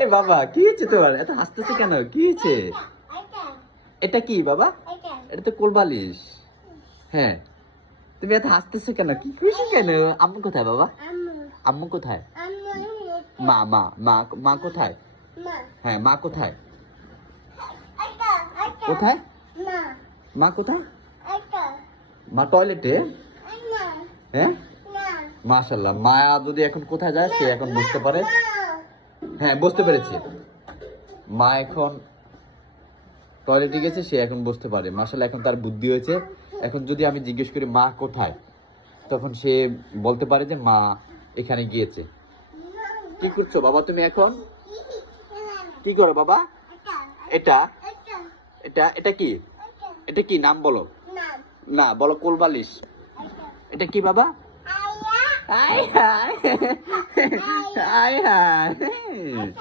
এই বাবা কি হয়েছে তোমার, এত হাসতেছে কেন, কি হয়েছে? এটা কি বাবা? এটা তো কোলবালিশ। হ্যাঁ, তুমি এত হাসতেছো কেন, কি খুশি কেন? আম্মু কোথায় বাবা? আম্মু কোথায়? মা মা মা মা কোথায়? হ্যাঁ, মা কোথায়? কোথায় মা কোথায়? মা টয়লেটে। হ্যাঁ, মাশাআল্লাহ। মা যদি এখন কোথায় যায় সে এখন বুঝতে পারে। হ্যাঁ, বুঝতে পেরেছি। মা এখন টয়লেটে গেছে, সে এখন বুঝতে পারে। মাশাআল্লাহ, এখন তার বুদ্ধি হয়েছে। এখন যদি আমি জিজ্ঞেস করি মা কোথায়, তখন সে বলতে পারে যে মা এখানে গিয়েছে। কি করছো বাবা তুমি এখন? কি করো বাবা? এটা এটা এটা কি? এটা কি নাম বলো? না বলো, কোলবালিশ। এটা কি বাবা? আয় হায়, আয় হায়।